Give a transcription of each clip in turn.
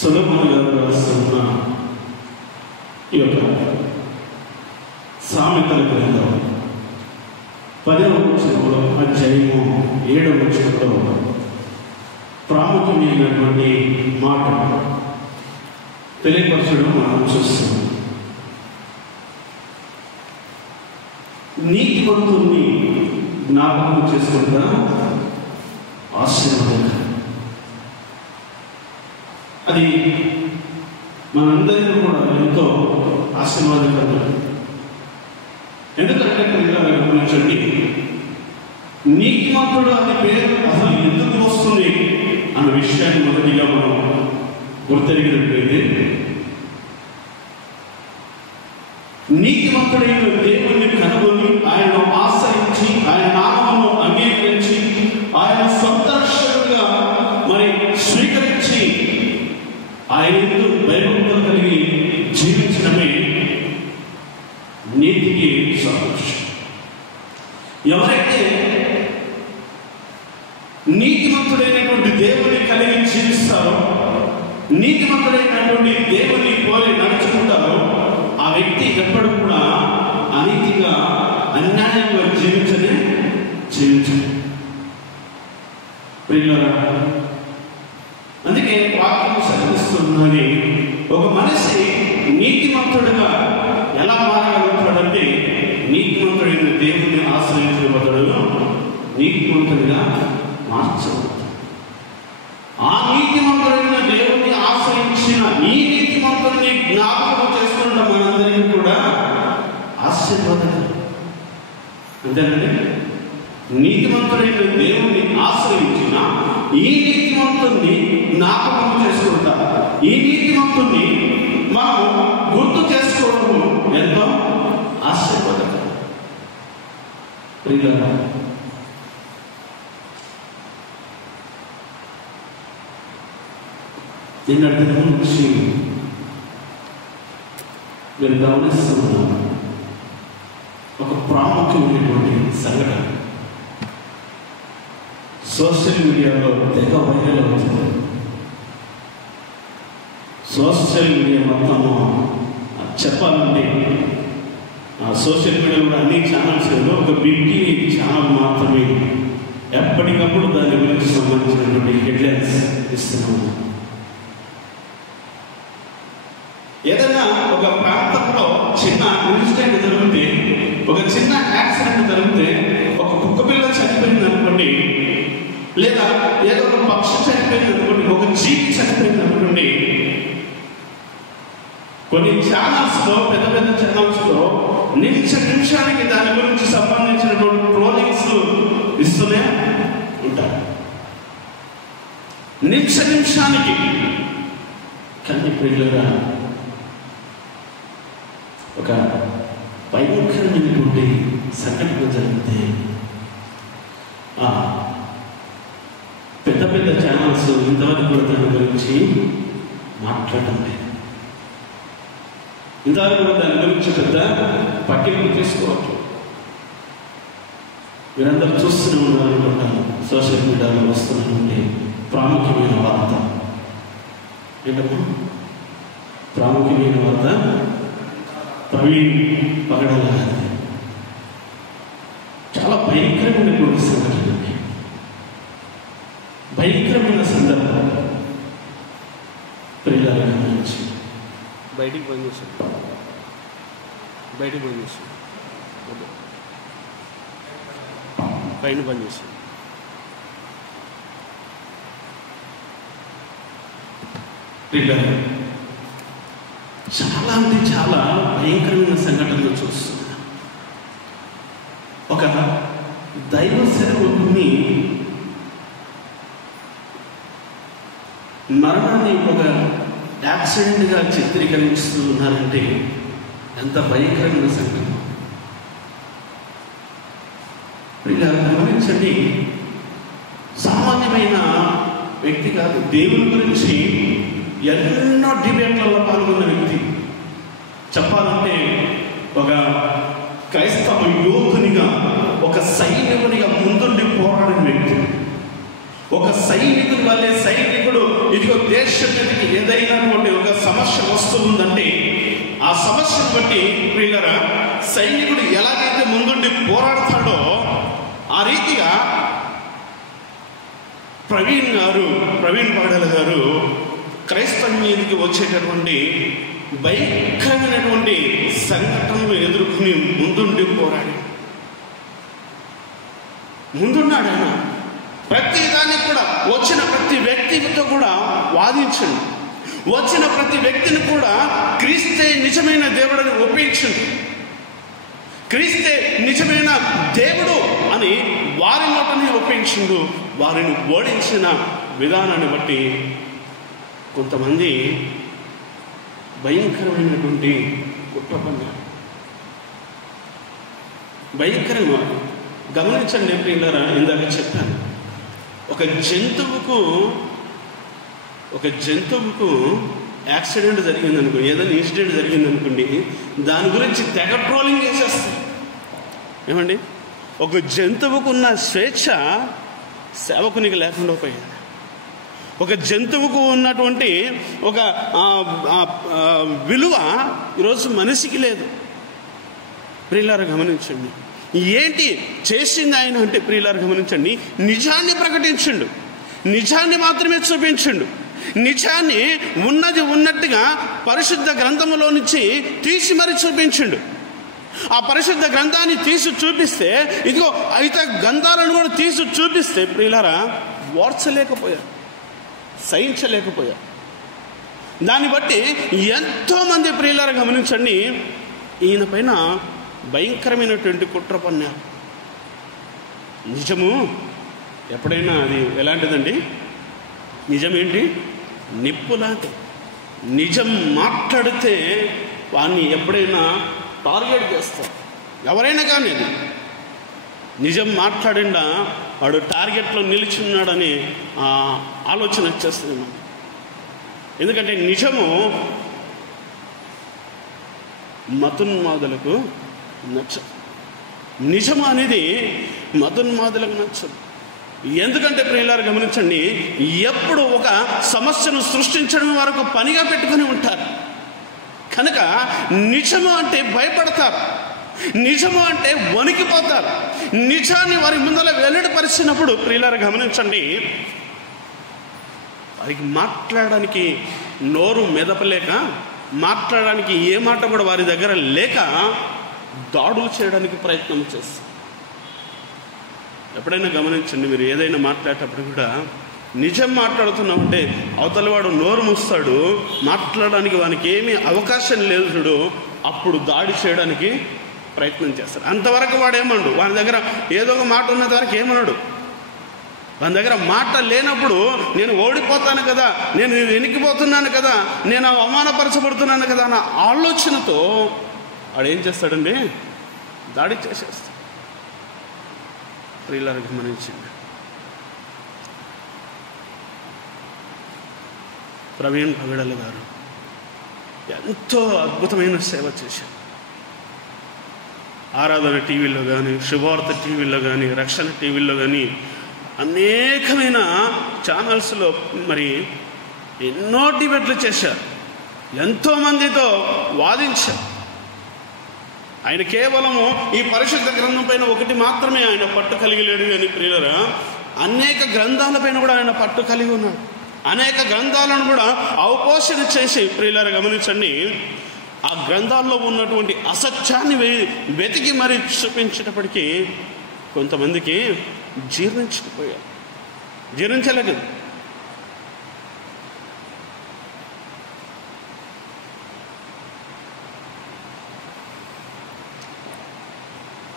సొలొమోను గారు రాస్తున్న ఈ యొక్క సామెతల గ్రంథం 10వ వచనంలో అధ్యాయము 7వ వచనంలో ప్రాముఖ్యమైనటువంటి మాట తెలియపరచడం మనం చూస్తున్నాం. నీతిమంతుల్ని జ్ఞాపకం చేసుకుంటా ఆశీర్వాదం. అది మనందరికీ కూడా ఎంతో ఆశీర్వాదకరం. ఎందుకంటే గమనించండి, నీతిమంతుడు అనే పేరు అసలు ఎందుకు వస్తుంది అన్న విషయాన్ని మొదటిగా మనం గుర్తెరిగినట్లయితే, నీతిమంతుడైన దేవుణ్ణి కనుగొని ఆయనను ఆశ్రయించి ఆయన నామమును అంగీకరించి ఆయన సొంత రక్షకుడిగా మరి స్వీకరించి ఆయన ఎందు భయభక్తులు కలిగి జీవించడమే నీతికి సంతోషం. ఎవరైతే నీతిమంతుడైనటువంటి దేవుని కలిగి జీవిస్తారో, నీతిమంతుడైనటువంటి దేవుని పోలి నడుచుకుంటారో, ఆ వ్యక్తి ఎప్పుడు కూడా అనీతిగా అన్యాయంగా జీవించడు. ప్రియులారా, అందుకే వాక్యం సెలవిస్తున్నది, ఒక మనిషి నీతిమంతుడుగా ఎలా మారగలుగుతాడంటే, నీతిమంతుడైన దేవుని ఆశ్రయించిన బదులు నీతిమంతుడిగా మార్చబడతాడు. ఆ నీతిమంతుడైన దేవుని ఆశ్రయించిన ఈ నీతిమంతుడిని జ్ఞాపకం చేసుకుంటాం మనందరికీ కూడా ఆశీర్వాదం. అంతేనండి, నీతిమంతుడైన దేవుని ఆశ్రయించిన ఈ నీతిమంతుడిని జ్ఞాపకం చేసుకుంటా, ఈ నీతిమంతుడిని మనం గుర్తు చేసుకోవడం ఎంతో ఆశీర్వాదకరం. ప్రియులారా, నిన్నటి దినం నుంచి మీరు గమనిస్తున్న ఒక ప్రాముఖ్యమైనటువంటి సంఘటన సోషల్ మీడియాలో తెగ వైరల్ అవుతుంది. సోషల్ మీడియా మొత్తము చెప్పాలంటే సోషల్ మీడియా కూడా అన్ని ఛానల్స్లో ఒక బిగ్ ఛానల్ మాత్రమే ఎప్పటికప్పుడు దాని గురించి సంబంధించినటువంటి హెడ్లైన్స్ ఇస్తున్నాము. ఏదైనా ఒక ప్రాంతంలో చిన్న ఇన్సిడెంట్ జరిగితే, ఒక చిన్న యాక్సిడెంట్ జరిగితే, ఒక కుక్క పిల్ల చనిపోయింది అనుకోండి, లేదా ఏదో ఒక పక్షి చనిపోయింది అనుకోండి, ఒక జీవి చనిపోయింది అనుకోండి, కొన్ని ఛానల్స్లో, పెద్ద పెద్ద ఛానల్స్లో నిమిషానికి దాని గురించి సంబంధించినటువంటి ట్రోలింగ్స్ ఇస్తూనే ఉంటారు, నిమిషానికి. కానీ ప్రియులారా, ఒక భయంకరమైనటువంటి సంఘటన జరిగితే పెద్ద పెద్ద ఛానల్స్ ఇంతవరకు కూడా దాని గురించి మాట్లాడటం లేదు. ఇంతవరకు కూడా దాని గురించి పెద్ద పట్టింపు తీసుకోవచ్చు. మీరందరూ చూస్తూనే ఉన్నారనుకుంటాను, సోషల్ మీడియాలో వస్తున్నటువంటి ప్రాముఖ్యమైన వార్త ఏంటమ్మా? ప్రాముఖ్యమైన వార్త ప్రవీణ్ పగడాల గారిది. చాలా భయంకరమైనటువంటి సంఘటన, భయంకరమైన సందర్భం. ప్రియులారా, గమనించి బయటికి పనిచేస్తాం, పైన పనిచేస్తాం. ప్రియులారా, చాలా అంటే చాలా భయంకరమైన సంఘటనలు చూస్తున్నా. ఒక దైవ సేవకుని మరణాన్ని ఒక యాక్సిడెంట్గా చిత్రీకరిస్తూ ఉన్నారంటే ఎంత భయంకరమైన సంఘటన. ఇలా గమనించండి, సామాన్యమైన వ్యక్తి కాదు, దేవుని గురించి ఎన్నో డిబేట్లలో పాల్గొన్న వ్యక్తి. చెప్పాలంటే ఒక క్రైస్తవ యోధునిగా, ఒక సైనికునిగా ముందుండి పోరాడిన వ్యక్తి. ఒక సైనికుడి వల్లే సైనికుడు ఇదిగో దేశం మీదకి ఏదైనటువంటి ఒక సమస్య వస్తుందంటే ఆ సమస్యను బట్టి ప్రియులారా సైనికుడు ఎలాగైతే ముందుండి పోరాడతాడో ఆ రీతిగా ప్రవీణ్ పాడల గారు క్రైస్తవం మీదకి వచ్చేటటువంటి భయంకరమైనటువంటి సంఘటనలు ఎదుర్కొని ముందుండి ముందున్నాడు. ఆయన ప్రతి దానికి కూడా వచ్చిన ప్రతి వ్యక్తితో కూడా వాదించండి, వచ్చిన ప్రతి వ్యక్తిని కూడా క్రీస్తే నిజమైన దేవుడని ఒప్పించండి, క్రీస్తే నిజమైన దేవుడు అని వారి నోటనే ఒప్పించిండు. వారిని ఓడించిన విధానాన్ని బట్టి కొంతమంది భయంకరమైనటువంటి కుట్ర పన్నారు. భయంకరంగా గమనించండి ప్రియులారా, ఇందాక చెప్పాను, ఒక జంతువుకు యాక్సిడెంట్ జరిగిందనుకోండి, ఏదైనా ఇన్సిడెంట్ జరిగిందనుకోండి, దాని గురించి తెగ ట్రోలింగ్ చేసేస్తారు. ఏమండి, ఒక జంతువుకు ఉన్న స్వేచ్ఛ సేవకునికి లేకుండా పోయింది. ఒక జంతువుకు ఉన్నటువంటి ఒక విలువ ఈరోజు మనిషికి లేదు. ప్రియులారా గమనించండి, ఏంటి చేసింది ఆయన అంటే ప్రియులారా గమనించండి, నిజాన్ని ప్రకటించండు, నిజాన్ని మాత్రమే చూపించండు, నిజాన్ని ఉన్నది ఉన్నట్టుగా పరిశుద్ధ గ్రంథములో నుంచి తీసి మరి చూపించండు. ఆ పరిశుద్ధ గ్రంథాన్ని తీసి చూపిస్తే, ఇదిగో అయితే గ్రంథాలను కూడా తీసి చూపిస్తే ప్రియులారా ఓర్చలేకపోయారు, సహించలేకపోయారు. దాన్ని బట్టి ఎంతోమంది ప్రియులారా గమనించండి, ఈయన పైన భయంకరమైనటువంటి కుట్ర పన్నారు. నిజము ఎప్పుడైనా అది ఎలాంటిదండి, నిజం ఏంటి, నిప్పు లాంటి. నిజం మాట్లాడితే వాడిని ఎప్పుడైనా టార్గెట్ చేస్తారు. ఎవరైనా కానీ అది నిజం మాట్లాడిండా వాడు టార్గెట్లో నిలిచున్నాడని ఆలోచన వచ్చేస్తుంది మనకి. ఎందుకంటే నిజము మతోన్మాదులకు నచ్చదు. నిజము అనేది మతోన్మాదులకు నచ్చదు. ఎందుకంటే ప్రియులారా గమనించండి, ఎప్పుడు ఒక సమస్యను సృష్టించడం వరకు పనిగా పెట్టుకుని ఉంటారు కనుక నిజము అంటే భయపడతారు, నిజము అంటే వణికిపోతారు. నిజాన్ని వారి ముందర వెల్లడిపరిచినప్పుడు ప్రియులారా గమనించండి, వారికి మాట్లాడడానికి నోరు మెదపలేక, మాట్లాడడానికి ఏ మాట కూడా వారి దగ్గర లేక దాడులు చేయడానికి ప్రయత్నం చేస్తారు. ఎప్పుడైనా గమనించండి, మీరు ఏదైనా మాట్లాడేటప్పుడు కూడా నిజం మాట్లాడుతున్నామంటే అవతలవాడు నోరు మూస్తాడు, మాట్లాడడానికి వానికి ఏమీ అవకాశం లేదు చూడు, అప్పుడు దాడి చేయడానికి ప్రయత్నం చేస్తారు. అంతవరకు వాడు ఏమన్నాడు, వాని దగ్గర ఏదో ఒక మాట ఉన్నంత వరకు ఏమన్నాడు. వాని దగ్గర మాట లేనప్పుడు నేను ఓడిపోతాను కదా, నేను వెనికిపోతున్నాను కదా, నేను అవమానపరచబడుతున్నాను కదా అన్న ఆలోచనతో వాడు ఏం చేస్తాడండి, దాడి చేసేస్తాడు. ప్రియులారా గమనించండి, ప్రవీణ్ పగడల గారు ఎంతో అద్భుతమైన సేవ చేశారు. ఆరాధన టీవీలో కానీ, శుభవార్త టీవీలో కానీ, రక్షణ టీవీలో కానీ అనేకమైన ఛానల్స్లో మరి ఎన్నో డిబేట్లు చేశారు, ఎంతోమందితో వాదించారు. ఆయన కేవలము ఈ పరిశుద్ధ గ్రంథం పైన ఒకటి మాత్రమే ఆయన పట్టు కలిగి లేడు అని ప్రియులారా, అనేక గ్రంథాలపైన కూడా ఆయన పట్టు కలిగి ఉన్నాడు. అనేక గ్రంథాలను కూడా అవపోషణ చేసి ప్రియులారా గమనించండి, ఆ గ్రంథాల్లో ఉన్నటువంటి అసత్యాన్ని వెతికి మరి చూపించేటప్పటికీ కొంతమందికి జీర్ణించలేదు.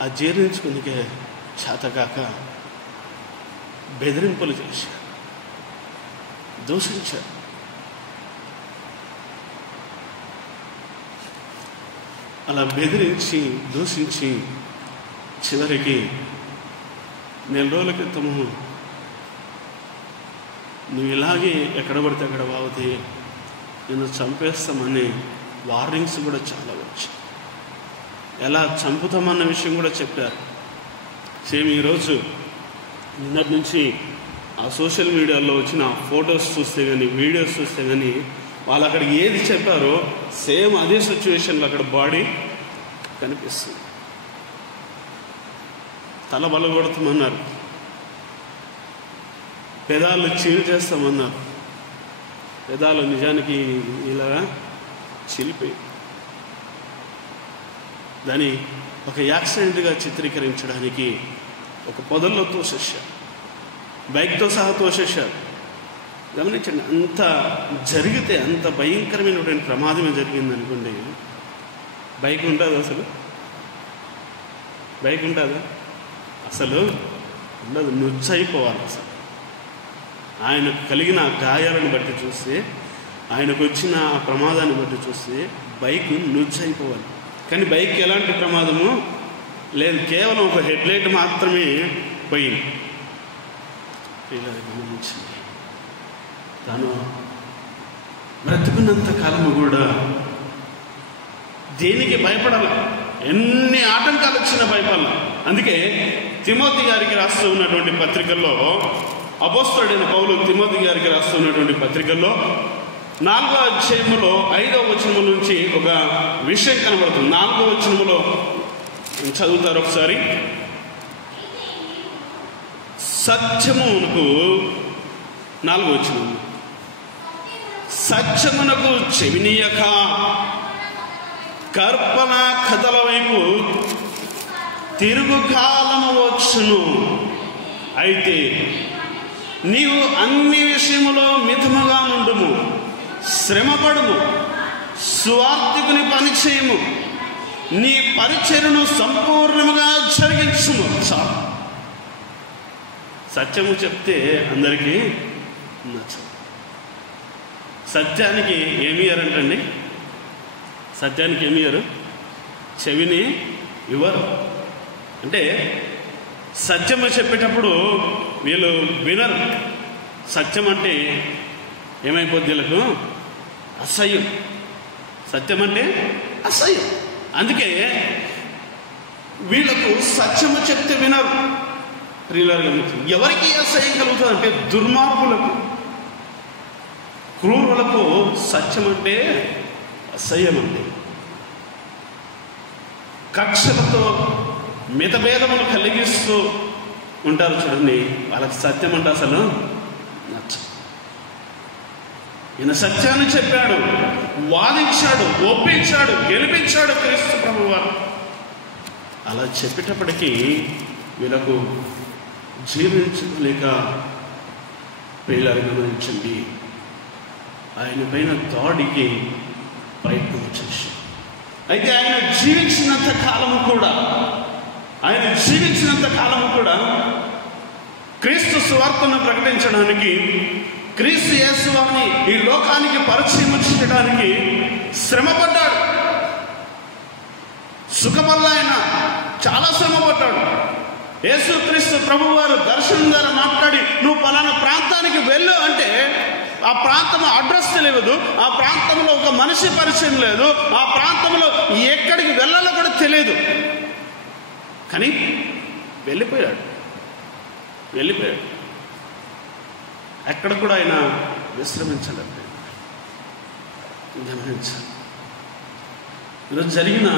ఆ జీర్ణించుకునికే చేతకాక బెదిరింపులు చేశారు, దూషించారు. అలా బెదిరించి దూషించి చివరికి 4 రోజుల క్రితము నువ్వు ఇలాగే ఎక్కడ పడితే అక్కడ వాగితే నిన్ను చంపేస్తామని వార్నింగ్స్ కూడా చాలా వచ్చాయి. ఎలా చంపుతామన్న విషయం కూడా చెప్పారు. సేమ్ ఈరోజు నిన్నటి నుంచి ఆ సోషల్ మీడియాలో వచ్చిన ఫొటోస్ చూస్తే కానీ, వీడియోస్ చూస్తే కానీ, వాళ్ళు అక్కడ ఏది చెప్పారో సేమ్ అదే సిచ్యువేషన్లో అక్కడ బాడీ కనిపిస్తుంది. తల బలగొడతామన్నారు, పెదాలు చీలు చేస్తామన్నారు. పెదాలు నిజానికి ఇలాగా చిలిపోయి దాన్ని ఒక యాక్సిడెంట్గా చిత్రీకరించడానికి ఒక పొదల్లో తోసేశారు, బైక్తో సహా తోసేశారు. గమనించండి, అంత జరిగితే అంత భయంకరమైనటువంటి ప్రమాదమే జరిగింది అనుకోండి, బైక్ ఉంటుందా అసలు? బైక్ ఉంటుందా అసలు? ఉండదు, నుచ్చైపోవాలి అసలు. ఆయనకు కలిగిన ఆ గాయాలను బట్టి చూస్తే, ఆయనకు వచ్చిన ఆ ప్రమాదాన్ని బట్టి చూస్తే బైక్ నుచ్చైపోవాలి. కానీ బైక్ ఎలాంటి ప్రమాదము లేదు, కేవలం ఒక హెడ్లైట్ మాత్రమే పోయింది. ఇలా గమనించింది, తాను బ్రతుకున్నంత కాలము కూడా దేనికి భయపడాల, ఎన్ని ఆటంకాలు వచ్చినా భయపడాల. అందుకే తిమోతి గారికి రాస్తూ ఉన్నటువంటి పత్రికల్లో, అపోస్తలుడైన పౌలు తిమోతి గారికి రాస్తున్నటువంటి పత్రికల్లో 4వ అధ్యాయములో 5వ వచనము నుంచి ఒక విషయం కనబడుతుంది. 4వ వచనములో చదువుతారు ఒకసారి. సత్యమునకు, 4వ వచనం, సత్యమునకు చెవినీయక కల్పన కథల వైపు తిరుగు కాలము వచ్చును. అయితే నీవు అన్ని విషయములో మితముగా నుండుము, శ్రమపడుము, స్వార్థకుని పని చేయము, నీ పరిచర్యను సంపూర్ణముగా జరిగించుము. చాలు. సత్యము చెప్తే అందరికీ నచ్చదు. సత్యానికి ఏమి ఇయ్యారంటండి? సత్యానికి ఏమి ఇయ్యరు? చెవిని ఇవ్వరు. అంటే సత్యము చెప్పేటప్పుడు వీళ్ళు వినరు. సత్యం అంటే ఏమైపోద్ది? వీళ్ళకు అసహ్యం. సత్యం అంటే అసహ్యం. అందుకే వీళ్ళకు సత్యము చెప్తే వినరు. ఎవరికి అసహ్యం కలుగుతుంది అంటే దుర్మార్గులకు, క్రూరులకు సత్యం అంటే అసహ్యం అండి. కక్షలతో మితభేదములు కలిగిస్తూ ఉంటారు చూడండి, వాళ్ళకి సత్యం అంటే అసలు నచ్చదు. ఈయన సత్యాన్ని చెప్పాడు, వాదించాడు, ఒప్పించాడు, గెలిపించాడు క్రీస్తు ప్రభువారు. అలా చెప్పేటప్పటికీ వీళ్ళకు జీవించలేక ప్రియులారా గమనించండి, ఆయన పైన దాడికి ప్రయత్నం చేసి, అయితే ఆయన జీవించినంత కాలము కూడా క్రీస్తు సువార్తను ప్రకటించడానికి, క్రీస్తు యేసు వారిని ఈ లోకానికి పరిచయం చేయడానికి శ్రమపడ్డాడు. సుఖమల్ల ఆయన చాలా శ్రమపడ్డాడు. యేసు క్రీస్తు ప్రభు వారు దర్శనం ద్వారా మాట్లాడి, నువ్వు పలానా ప్రాంతానికి వెళ్ళు అంటే ఆ ప్రాంతం అడ్రస్ తెలియదు, ఆ ప్రాంతంలో ఒక మనిషి పరిచయం లేదు, ఆ ప్రాంతంలో ఎక్కడికి వెళ్ళాలో కూడా తెలియదు. కానీ వెళ్ళిపోయాడు. ఎక్కడ కూడా ఆయన విశ్రమించలేదు. గమనించాలి. ఈరోజు జరిగిన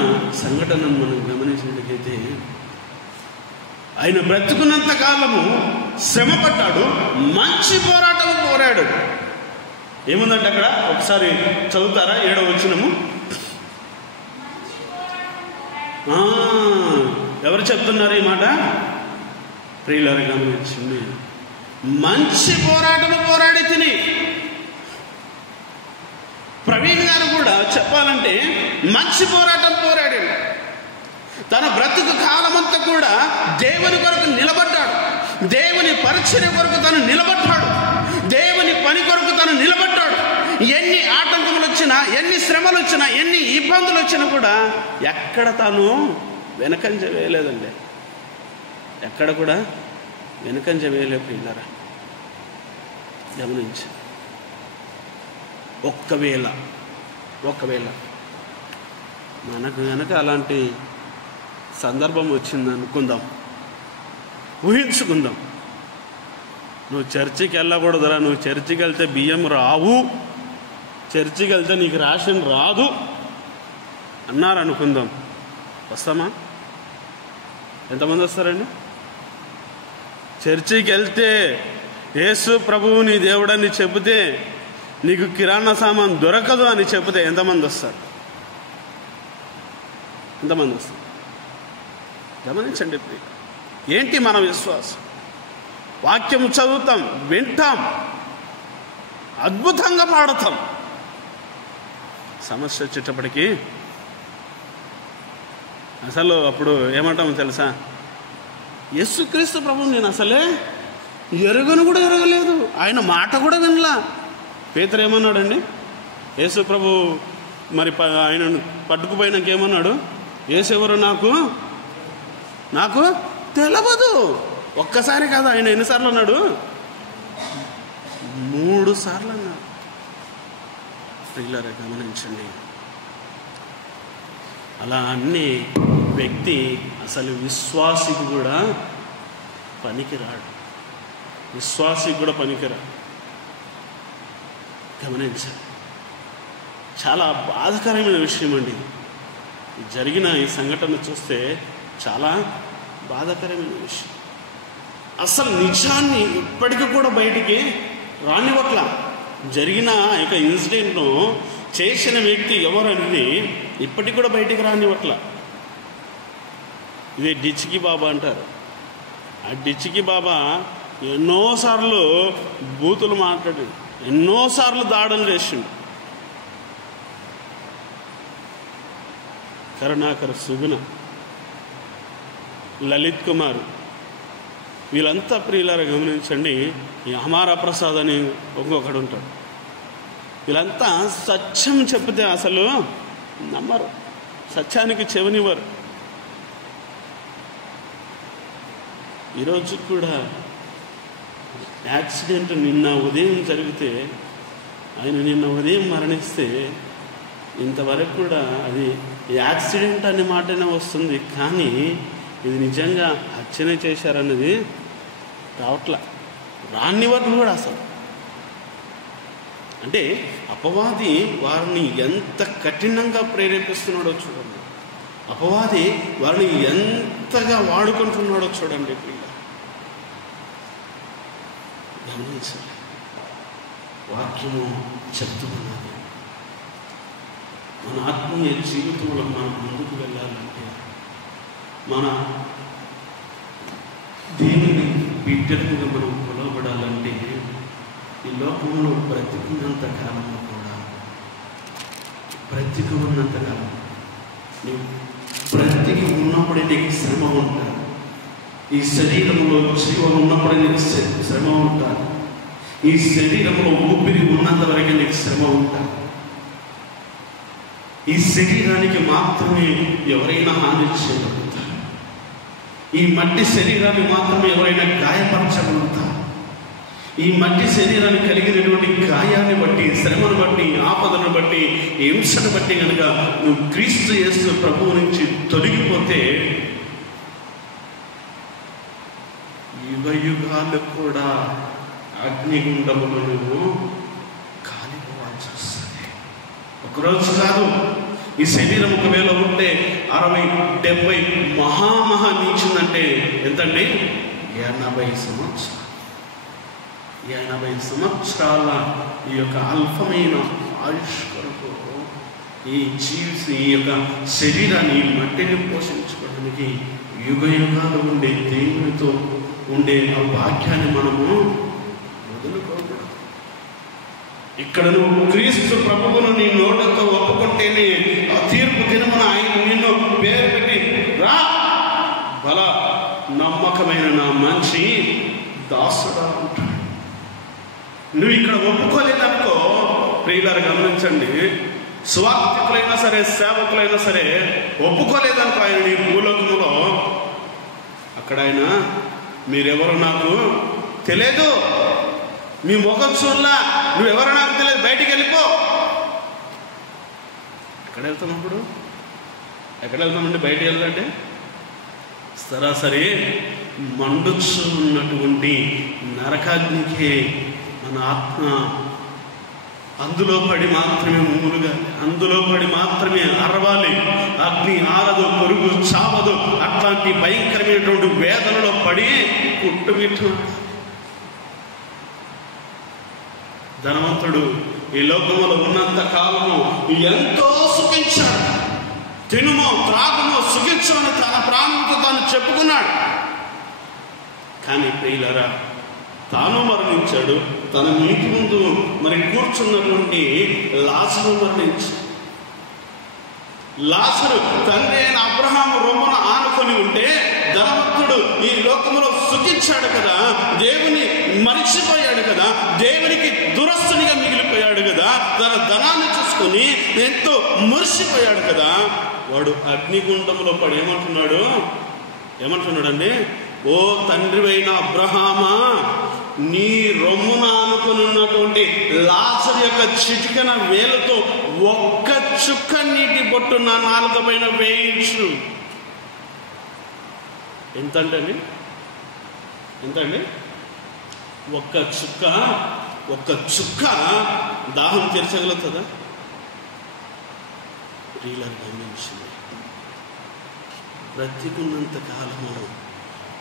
సంఘటనను మనం గమనించినట్లయితే, ఆయన బ్రతుకున్నంత కాలము శ్రమపడ్డాడు, మంచి పోరాటం పోరాడు. ఏముందంటే అక్కడ ఒకసారి చదువుతారా? 7వ వచనము. ఎవరు చెప్తున్నారు ఈ మాట? ప్రియులారా గమనించండి, మంచి పోరాటము పోరాడి తిని. ప్రవీణ్ గారు కూడా చెప్పాలంటే మంచి పోరాటం పోరాడాడు. తన బ్రతుకు కాలమంతా కూడా దేవుని కొరకు నిలబడ్డాడు, దేవుని పరిచర్య కొరకు తను నిలబడ్డాడు, దేవుని పని కొరకు తను నిలబడ్డాడు. ఎన్ని ఆటంకములు వచ్చినా, ఎన్ని శ్రమలు వచ్చినా, ఎన్ని ఇబ్బందులు వచ్చినా కూడా ఎక్కడ తాను వెనకంజ వేయలేదండి. ఎక్కడ కూడా వెనకంజ వేయలేదు. పిల్లరా గమనించి, ఒక్కవేళ మనకు కనుక అలాంటి సందర్భం వచ్చింది అనుకుందాం, ఊహించుకుందాం, నువ్వు చర్చికి వెళ్ళకూడదురా, నువ్వు చర్చికి వెళ్తే బియ్యం రావు, చర్చికి వెళ్తే నీకు రేషన్ రాదు అన్నారు అనుకుందాం. వస్తామా? ఎంతమంది వస్తారండి? చర్చికి వెళ్తే యేసు ప్రభువు నీ దేవుడని చెబితే నీకు కిరాణా సామాన్ దొరకదు అని చెబితే ఎంతమంది వస్తారు? ఎంతమంది వస్తారు? గమనించండి. ఏంటి మన విశ్వాసం? వాక్యము చదువుతాం, వింటాం, అద్భుతంగా పాడతాం. సమస్య వచ్చేటప్పటికి అసలు అప్పుడు ఏమంటామో తెలుసా? యేసుక్రీస్తు ప్రభువు నేను అసలే ఎరుగను కూడా ఎరగలేదు, ఆయన మాట కూడా వినలా. పేతురు ఏమన్నాడండి? యేసు ప్రభు మరి ఆయన పట్టుకుపోయినాక ఏమన్నాడు? యేసెవరు నాకు తెలవదు. ఒక్కసారి కాదు, ఆయన ఎన్నిసార్లు అన్నాడు? 3 సార్లు అన్నాడు. పిల్లలు గమనించండి. అలా అన్ని వ్యక్తి అసలు విశ్వాసికి కూడా పనికిరాడు, విశ్వాసికి కూడా పనికిరాడు. గమనించాలి. చాలా బాధాకరమైన విషయం అండి. జరిగిన ఈ సంఘటన చూస్తే చాలా బాధాకరమైన విషయం. అసలు నిజాన్ని ఇప్పటికీ కూడా బయటికి రానివ్వట్ల. జరిగిన ఇక ఇన్సిడెంట్ను చేసిన వ్యక్తి ఎవరనేది ఇప్పటికి కూడా బయటికి రానివ్వట్ల. ఇదే డిచ్చికి బాబా అంటారు. ఆ డిచ్చికి బాబా ఎన్నోసార్లు బూతులు మాట్లాడి, ఎన్నోసార్లు దాడులు చేసిండు. కరుణాకర్, సుగుణ, లలిత్ కుమార్, వీళ్ళంతా ప్రియులారా గమనించండి. ఈ అమారా ప్రసాద్ అని ఒక్కొక్కడు ఉంటాడు. వీళ్ళంతా సత్యం చెప్తే అసలు నమ్మరు, సత్యానికి చెవినివ్వరు. ఈరోజు కూడా యాక్సిడెంట్ నిన్న ఉదయం జరిగితే, ఆయన నిన్న ఉదయం మరణిస్తే ఇంతవరకు కూడా అది యాక్సిడెంట్ అనే మాటనే వస్తుంది, కానీ ఇది నిజంగా హత్యనే చేశారన్నది రావట్ల, రానివ్వరు కూడా అసలు. అంటే అపవాది వారిని ఎంత కఠినంగా ప్రేరేపిస్తున్నాడో చూడండి. అపవాది వారిని ఎంతగా వాడుకుంటున్నాడో చూడండి. గమనించాలి. వాక్యము చెప్తున్నది. మన ఆత్మీయ జీవితంలో మనం ముందుకు వెళ్ళాలంటే, మన దేవుని బిడ్డలుగా మనం కొలవబడాలంటే, ఈ లోకంలో బ్రతికున్నంత కాలంలో కూడా, బ్రతికున్నంత కాలం నువ్వు బ్రతికి ఉన్నప్పుడే నీకు శ్రమ ఉంటా. ఈ శరీరంలో జీవం ఉన్నప్పుడే నీకు శ్రమ ఉంటా. ఈ శరీరంలో ఊపిరి ఉన్నంత వరకు నీకు శ్రమ ఉంటా. ఈ శరీరానికి మాత్రమే ఎవరైనా హాని చేయగలుగుతారు. ఈ మట్టి శరీరాన్ని మాత్రమే ఎవరైనా గాయపరచగలుగుతారు. ఈ మట్టి శరీరానికి కలిగినటువంటి గాయాన్ని బట్టి, శ్రమను బట్టి, ఆపదను బట్టి, హింసను బట్టి కనుక నువ్వు క్రీస్తు యేసు ప్రభువు నుంచి తొలగిపోతే యుగ యుగాలు కూడా అగ్నిగుండములో నువ్వు కాలిపోవాల్సి వస్తుంది. ఒకరోజు కాదు. ఈ శరీరం ఒకవేళ ఉంటే 60-70 మహా నీచిందంటే ఎంతండి? 80 సంవత్సరాలు. 80 సంవత్సరాల ఈ యొక్క అల్పమైన ఆయుష్ కొరకు ఈ యొక్క శరీరాన్ని, ఈ మట్టిని పోషించుకోవడానికి యుగ యుగాలు ఉండే దేవునితో ఉండే ఆ వాక్యాన్ని మనము వదులుకోకూడదు. ఇక్కడ నువ్వు క్రీస్తు ప్రభువును నీ నోటితో ఒప్పుకుంటేనే ఆ తీర్పు దినమున ఆయన నిన్ను పేరు పెట్టి, రా బల నమ్మకమైన నా మంచి దాసుడా ఉంటాడు. నువ్వు ఇక్కడ ఒప్పుకోలేదనుకో, ప్రియులారు గమనించండి, స్వార్థికులైనా సరే, సేవకులైనా సరే ఒప్పుకోలేదనుకో ఆయన నీ భూలోకములో, అక్కడ ఆయన మీరెవరు నాకు తెలియదు, మీ ముఖం చూడలా, నువ్వెవరో నాకు తెలియదు, బయటికి వెళ్ళిపో. ఎక్కడ వెళ్తామప్పుడు? ఎక్కడ వెళ్తామండి? బయటికి వెళ్ళాలంటే సరాసరి మండుచు ఉన్నటువంటి నరకాగ్నికే మన ఆత్మ అందులో పడి మాత్రమే మూలుగాలి, అందులో పడి మాత్రమే అరవాలి. అగ్ని ఆరదు, పొరుగు చావదు. అట్లాంటి భయంకరమైనటువంటి వేదనలో పడి కుట్టుమిట్టున్నాడు. ధనవంతుడు ఈ లోకములో ఉన్నంత కాలము ఎంతో సుఖించాడు. తినుమో త్రాగుమో సుఖించమని తన ప్రాణంతో తాను చెప్పుకున్నాడు. కానీ ప్రియులారా, తాను మరణించాడు. తన నీటి ముందు మరి కూర్చున్నటువంటి లాజరు మరణించాడు. లాజరు తండ్రి అయిన అబ్రహాము రొమ్మున ఆనుకొని ఉంటే ధనవంతుడు ఈ లోకములో సుఖించాడు కదా, దేవుని మరిచిపోయాడు కదా, దేవునికి దురస్తునిగా మిగిలిపోయాడు కదా, తన ధనాన్ని చూసుకొని ఎంతో మురిసిపోయాడు కదా. వాడు అగ్నిగుండంలో పడి ఏమంటున్నాడండి, ఓ తండ్రివైన అబ్రహామా, నీ రొమ్మున ఆనుకున్నటువంటి లాజరు యొక్క చిటికెన వేలుతో ఒక్క చుక్క నీటి బొట్టు నా నాలుక పైన వేయించు. ఎంతండి? ఒక్క చుక్క దాహం తీర్చగలుగుతుందా? ప్రియులను గమనించింది. బ్రతికున్నంత కాలము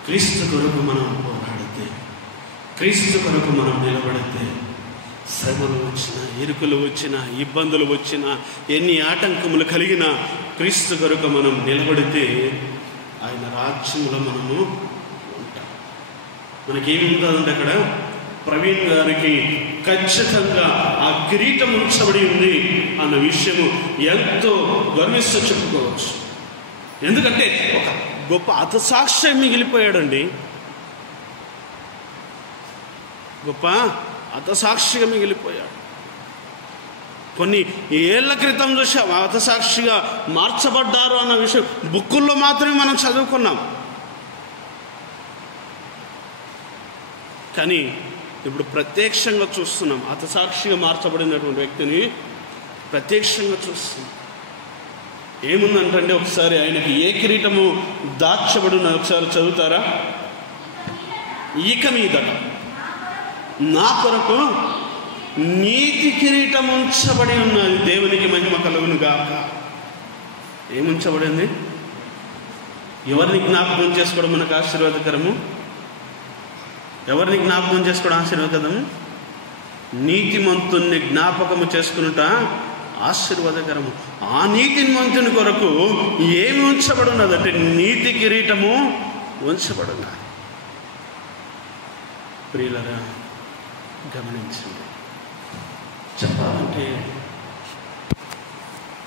క్రీస్తు కొరకు మనం పోరాడితే, క్రీస్తు కొరకు మనం నిలబడితే, శ్రమలు వచ్చినా, ఇరుకులు వచ్చినా, ఇబ్బందులు వచ్చినా, ఎన్ని ఆటంకములు కలిగినా క్రీస్తు కొరకు మనం నిలబడితే ఆయన రాజ్యంలో మనము ఉంటాం. మనకేముంటుందంటే అక్కడ ప్రవీణ్ గారికి ఖచ్చితంగా ఆ కిరీటం ఉంచబడి ఉంది అన్న విషయము ఎంతో గర్విస్తూ చెప్పుకోవచ్చు. ఎందుకంటే ఒక గొప్ప హతసాక్షి మిగిలిపోయాడండి. గొప్ప హతసాక్షిగా మిగిలిపోయాడు. కొన్ని ఏళ్ల క్రితం చూసాం హతసాక్షిగా మార్చబడ్డారు అన్న విషయం బుక్కుల్లో మాత్రమే మనం చదువుకున్నాం. కానీ ఇప్పుడు ప్రత్యక్షంగా చూస్తున్నాం. హతసాక్షిగా మార్చబడినటువంటి వ్యక్తిని ప్రత్యక్షంగా చూస్తున్నాం. ఏముందంటే ఒకసారి ఆయనకి ఏ కిరీటము దాచబడిన ఒకసారి చదువుతారా? ఇక మీదట నా కొరకు నీతి కిరీటం ఉంచబడి ఉన్నది. దేవునికి మహిమ కలుగును గాక. ఏముంచబడింది? ఎవరిని జ్ఞాపకం చేసుకోవడం మనకు ఆశీర్వాదకరము? ఎవరిని జ్ఞాపకం చేసుకోవడం ఆశీర్వాదకరము? నీతిమంతుణ్ణి జ్ఞాపకము చేసుకునుట ఆశీర్వాదకరము. ఆ నీతిమంతుని కొరకు ఏమి ఉంచబడి ఉన్నదంటే నీతి కిరీటము ఉంచబడినది. ప్రియులరా గమనించండి. చెప్పాలంటే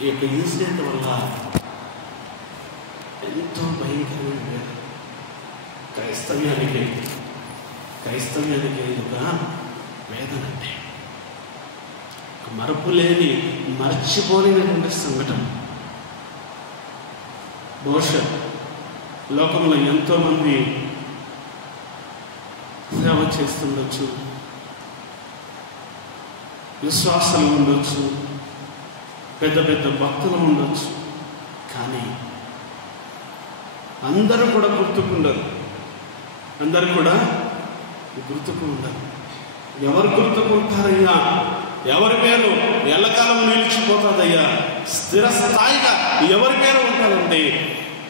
ఈ యొక్క ఇన్సిడెంట్ వల్ల ఎంతో భయంకరమైన క్రైస్తవ్యానికి ఒక వేదన అంటే మరపులేని మర్చిపోలేనటువంటి సంఘటన. బహుశా లోకంలో ఎంతోమంది సేవ చేస్తుండొచ్చు, విశ్వాసాలు ఉండొచ్చు, పెద్ద పెద్ద భక్తులు ఉండొచ్చు. కానీ అందరూ కూడా గుర్తుకుండరు. ఎవరు గుర్తుకుంటారయ్యా? ఎవరి పేరు ఎల్లకాలం నిలిచిపోతుందయ్యా? స్థిరస్థాయిగా ఎవరి పేరు ఉంటారంటే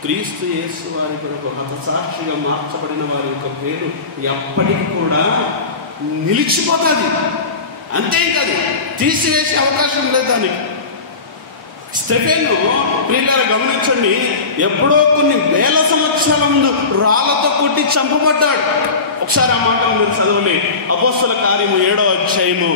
క్రీస్తు యేసు వారి కొరకు హతసాక్షిగా మార్చబడిన వారి యొక్క పేరు ఎప్పటికీ కూడా నిలిచిపోతుంది. అంతేకాదు, తీసివేసే అవకాశం లేదు దానికి. స్టెఫెను ప్రియులారా గమనించండి, ఎప్పుడో కొన్ని వేల సంవత్సరాల ముందు రాళ్లతో కొట్టి చంపబడ్డాడు. ఒకసారి ఆ మాట మీరు చదవండి. అపోస్తల కార్యము 7వ అధ్యాయము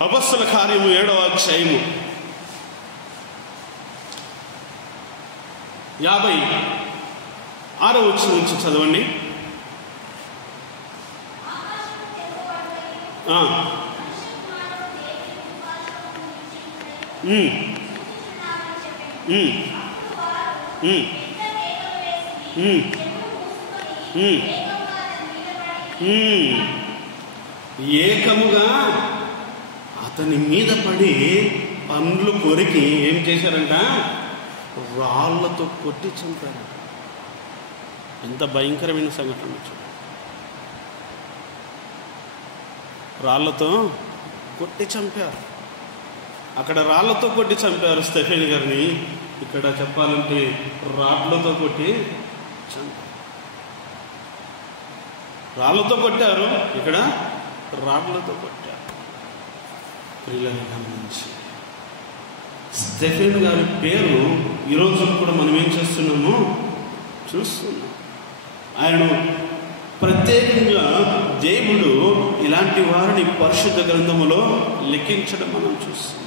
56వ వచనం నుంచి చదవండి. ఏకముగా అతని మీద పడి పండ్లు కొరికి ఏం చేశారంట? రాళ్లతో కొట్టి చంపారు. ఎంత భయంకరమైన సంఘటన చూడండి. రాళ్లతో కొట్టి చంపారు. అక్కడ రాళ్లతో కొట్టి చంపారు స్టెఫెన్ గారిని, ఇక్కడ చెప్పాలంటే రాళ్లతో కొట్టి చంపారు. రాళ్లతో కొట్టారు, ఇక్కడ రాళ్లతో కొట్టారు. ప్రియులను గమనించి స్టెఫెన్ గారి పేరు ఈరోజు కూడా మనం ఏం చేస్తున్నామో చూస్తున్నాం. ఆయనను ప్రత్యేకంగా దేవుడు ఇలాంటి వారిని పరిశుద్ధ గ్రంథములో లెక్కించడం మనం చూస్తున్నాం.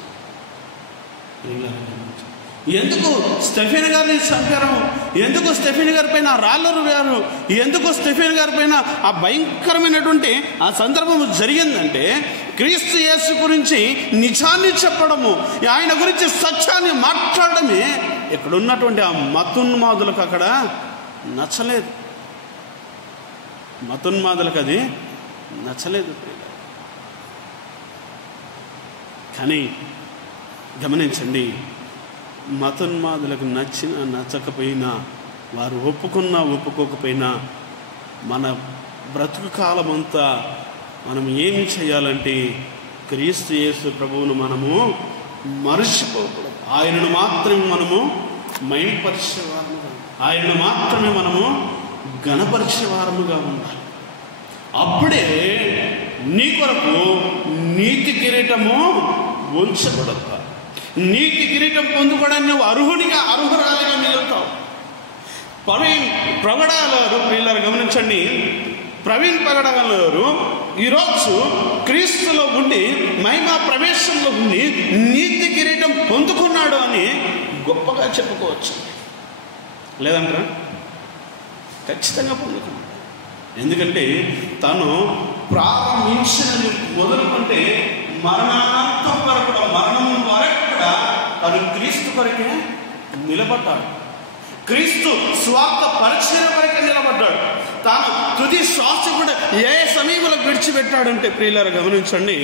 ఎందుకు స్టెఫెన్ గారిని చంపారు? ఎందుకు స్టెఫెన్ గారి పైన రాళ్ళు రువ్వారు? ఎందుకు స్టెఫెన్ గారి పైన ఆ భయంకరమైనటువంటి ఆ సందర్భం జరిగిందంటే, క్రీస్తు యేసు గురించి నిజాన్ని చెప్పడము, ఆయన గురించి సత్యాన్ని మాట్లాడడమే ఇక్కడ ఉన్నటువంటి ఆ మతోన్మాదులకు అక్కడ నచ్చలేదు. మతోన్మాదులకు అది నచ్చలేదు. కానీ గమనించండి, మతోన్మాదులకు నచ్చినా నచ్చకపోయినా, వారు ఒప్పుకున్నా ఒప్పుకోకపోయినా, మన బ్రతుకు కాలం అంతా మనం ఏమి చేయాలంటే క్రీస్తు యేసు ప్రభువును మనము మరచిపోకూడదు. ఆయనను మాత్రమే మనము మైంపరిచేవారముగా, ఆయనను మాత్రమే మనము ఘనపరిచేవారముగా ఉండాలి. అప్పుడే నీ కొరకు నీతి కిరీటము ఉంచబడదు. నీతి కిరీటం పొందుకోవడానికి నువ్వు అర్హురాలిగా మిగులుతావు. ప్రగడాలరు పిల్లలు గమనించండి, ప్రవీణ్ పగడాలరు ఈరోజు క్రీస్తులో ఉండి మహిమా ప్రవేశంలో ఉండి నీతి కిరీటం పొందుకున్నాడు అని గొప్పగా చెప్పుకోవచ్చు. లేదంటారా? ఖచ్చితంగా పొందుకున్నాడు. ఎందుకంటే తను ప్రారంభించినది మొదలుకుంటే మరణాంతం వరకు కూడా, మరణం వరకు కూడా తను క్రీస్తు కొరకే నిలబడ్డాడు. క్రీస్తు స్వార్థ పరిచర్య కొరకే నిలబడ్డాడు. తాను తుది శ్వాస కూడా ఏ సమయంలో విడిచిపెట్టాడంటే ప్రియులారా గమనించండి,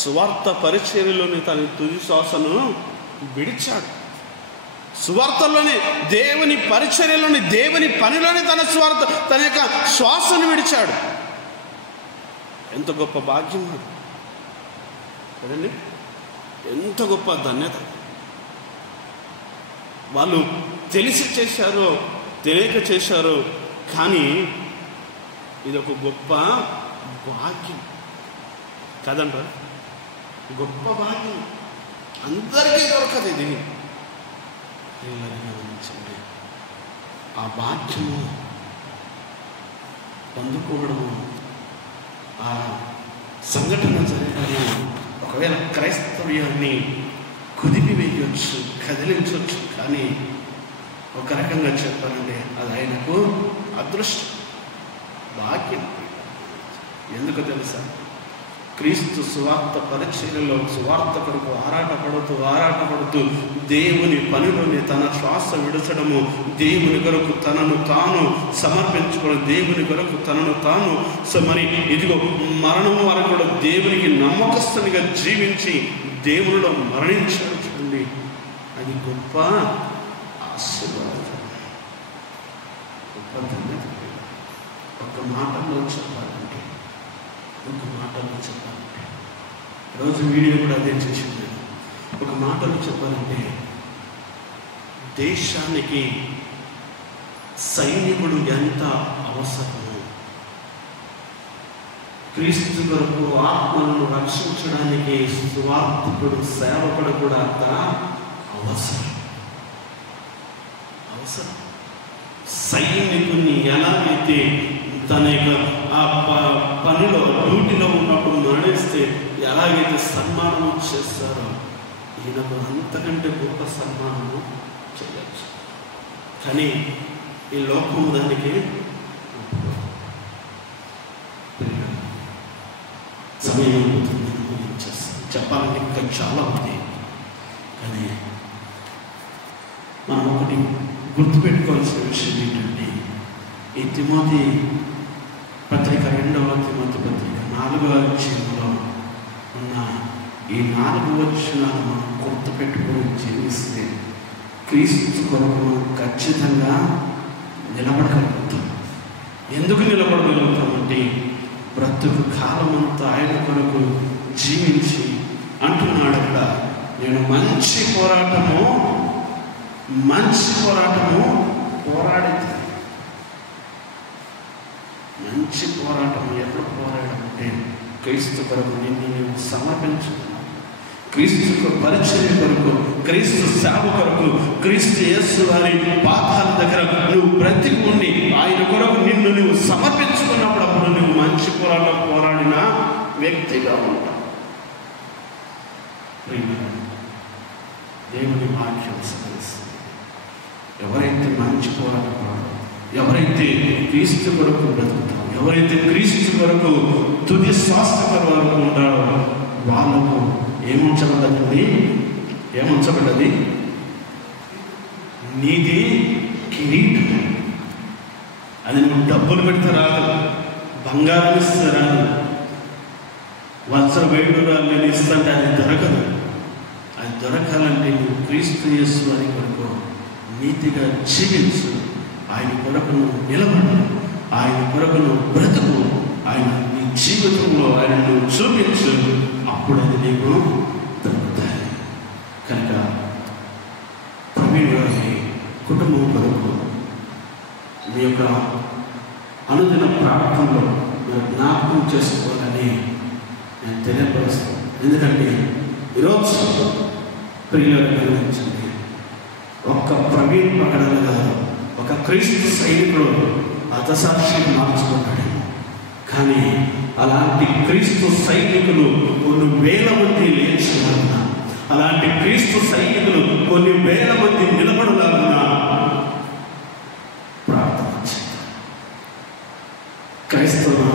స్వార్థ పరిచర్యలోని తన తుది శ్వాసను విడిచాడు. సువార్తలోనే, దేవుని పరిచర్యలోని, దేవుని పనిలోనే తన యొక్క శ్వాసను విడిచాడు. ఎంత గొప్ప భాగ్యం అది కదండి, ఎంత గొప్ప ధన్యత. వాళ్ళు తెలిసి చేశారో తెలియక చేశారో, కానీ ఇది ఒక గొప్ప భాగ్యం కదంటారా? గొప్ప భాగ్యం, అందరికీ దొరకదు ఇది. గమనించండి, ఆ భాగ్యము పొందుకోవడము, ఆ సంఘటన జరగడము ఒకవేళ క్రైస్తవ్యాన్ని కుదిపివేయచ్చు, కదిలించవచ్చు. కానీ ఒక రకంగా చెప్పాలంటే అది ఆయనకు అదృష్టం, భాగ్యం. ఎందుకు తెలుసా? క్రీస్తు సువార్త పరిచర్యలో సువార్త కొరకు ఆరాటపడుతూ దేవుని పనిలోనే తన శ్వాస విడచడము, దేవుని కొరకు తనను తాను సమర్పించుకోవడం, దేవుని కొరకు తనను తాను మరి ఇదిగో మరణం వరకు కూడా దేవునికి నమ్మకస్తునిగా జీవించి దేవునిలో మరణించాడు. చూడండి, అది గొప్ప ఆశీర్వాదం, గొప్ప ధన్యత. ఒక మాటలో చెప్పాలంటే రోజు వీడియో కూడా అదే చేసింది. ఒక మాటలో చెప్పాలంటే దేశానికి సైనికుడు ఎంత అవసరమో, క్రీస్తు కొరకు ఆత్మలను రక్షించడానికి సువార్తికుడు, సేవకుడు కూడా అంత అవసరం. సైనికుని ఎలాగైతే తన యొక్క ఆ పనిలో డ్యూటీలో ఉన్నప్పుడు మరణిస్తే ఎలాగైతే సన్మానం చేస్తారో, ఈయనకు అంతకంటే గొప్ప సన్మానము చేయవచ్చు. కానీ ఈ లోకము దానికి సమయం చెప్పాలంటే ఇంకా చాలా ఉంది. కానీ మనం ఒకటి గుర్తుపెట్టుకోవాల్సిన విషయం ఏంటంటే, ఈ తిమోతి పత్రిక, 2వ తిమోతి పత్రిక 4వ అధ్యాయంలో ఉన్న ఈ 4 వచనాలు మనం గుర్తుపెట్టుకొని జీవిస్తే క్రీస్తు కొరకు ఖచ్చితంగా నిలబడగలుగుతాం. ఎందుకు నిలబడగలుగుతామంటే బ్రతుకు కాలమంతా ఆయన కొరకు జీవించి అంటున్నాడు అక్కడ, నేను మంచి పోరాటము పోరాడింది. మంచి పోరాటం ఎట్లా పోరాడమంటే క్రీస్తు కొరకు నిన్ను నేను సమర్పించుకున్నాను. క్రీస్తు పరిచర్య కొరకు, క్రీస్తు సేవ కొరకు, క్రీస్తు యేసు వారి పాదాల దగ్గర నువ్వు బ్రతికి ఉండి ఆయన కొరకు నిన్ను నువ్వు సమర్పించుకున్నప్పుడు అప్పుడు నువ్వు మంచి పోరాటం పోరాడిన వ్యక్తిగా ఉంటావు. దేవుని వాక్యం సరిస్తుంది. ఎవరైతే మంచి పోరాటం పోరాడతారో, ఎవరైతే క్రీస్తు కొరకు బ్రతుకుతారో, ఎవరైతే క్రీస్తు కొరకు తుది శ్వాస వరకు ఉంటారో వాళ్ళకు ఏముంచబడ్డది? నీది కిరీటం. అది నువ్వు డబ్బులు పెడితే రాదు, బంగారం ఇస్తే రాదు, వత్సర వేడురాలు నేను ఇస్తుంటే అది దొరకదు. అది దొరకాలంటే నువ్వు క్రీస్తు యేసు అని కొరకు నీతిగా జీవించు, ఆయన కొరకు నువ్వు నిలబడు, ఆయన కొరకు నువ్వు బ్రతుకు, ఆయన నీ జీవితంలో ఆయన నువ్వు చూపించు, అప్పుడు అది నీకు దొరుకుతాయి. కనుక ప్రవీణ్ గారి కుటుంబం కొరకు మీ యొక్క అనుదిన ప్రార్థనలో మీరు జ్ఞాపకం చేసుకోవాలని నేను తెలియపరుస్తాను. ఎందుకంటే ఈరోజు ప్రియులను గమనించండి, ఒక్క ప్రవీణ్ ప్రకటన కాదు, ఒక క్రీస్తు సైనికుడు హతసాక్షిని మార్చుకున్నాడు. కానీ అలాంటి క్రీస్తు సైనికులు కొన్ని వేల మంది లేచినా, అలాంటి క్రీస్తు సైనికులు కొన్ని వేల మంది నిలబడలాగున్నా ప్రార్థన చేద్దాం. క్రైస్తవులు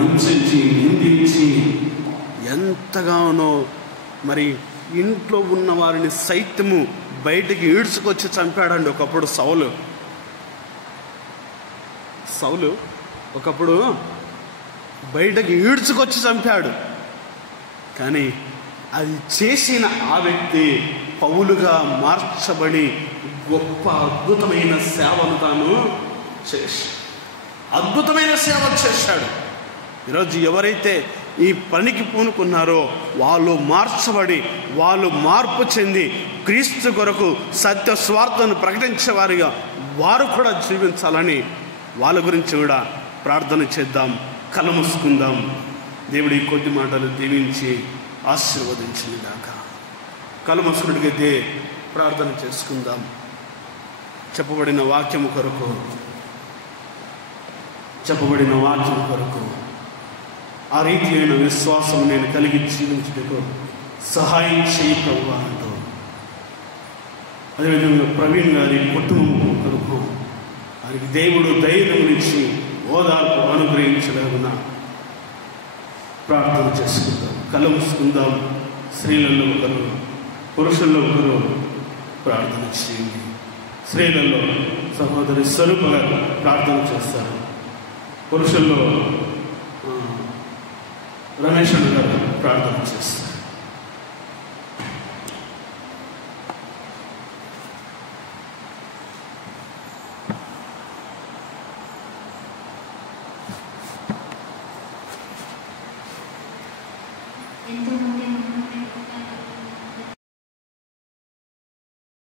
హింసించి నిందించి ఎంతగానో మరి ఇంట్లో ఉన్న వారిని సైతము బయటికి ఈడ్చుకొచ్చి చంపాడండి ఒకప్పుడు సౌలు ఒకప్పుడు బయటకి ఈడ్చుకొచ్చి చంపాడు. కానీ అది చేసిన ఆ వ్యక్తి పౌలుగా మార్చబడి గొప్ప అద్భుతమైన సేవను తాను అద్భుతమైన సేవ చేశాడు. ఈరోజు ఎవరైతే ఈ పనికి పూనుకున్నారో వాళ్ళు మార్చబడి, వాళ్ళు మార్పు చెంది క్రీస్తు కొరకు సత్య స్వార్థను ప్రకటించేవారిగా వారు కూడా జీవించాలని వాళ్ళ గురించి కూడా ప్రార్థన చేద్దాం. కళ్ళు మూసుకుందాం. దేవుడి కొద్ది మాటలు దీవించి ఆశీర్వదించింది దాకా కళ్ళు మూసుకున్నట్టుగైతే ప్రార్థన చేసుకుందాం. చెప్పబడిన వాక్యము కొరకు ఆ రీతి అయిన విశ్వాసం నేను కలిగి జీవించుటకు సహాయం చేయి ప్రభువా అంటూ, అదేవిధంగా ప్రవీణ్ గారి కుటుంబం కొరకు వారికి దేవుడు ధైర్యం ఇచ్చి ఓదార్పు అనుగ్రహించలేకున్న ప్రార్థన చేసుకుందాం. కళ్ళు మూసుకుందాం. స్త్రీలలో ఒకరు, పురుషుల్లో ఒకరు ప్రార్థన చేయండి. స్త్రీలలో సహోదరి స్వరూప గారు ప్రార్థన చేస్తారు. పురుషుల్లో రమేష్ గారు ప్రార్థన చేస్తారు.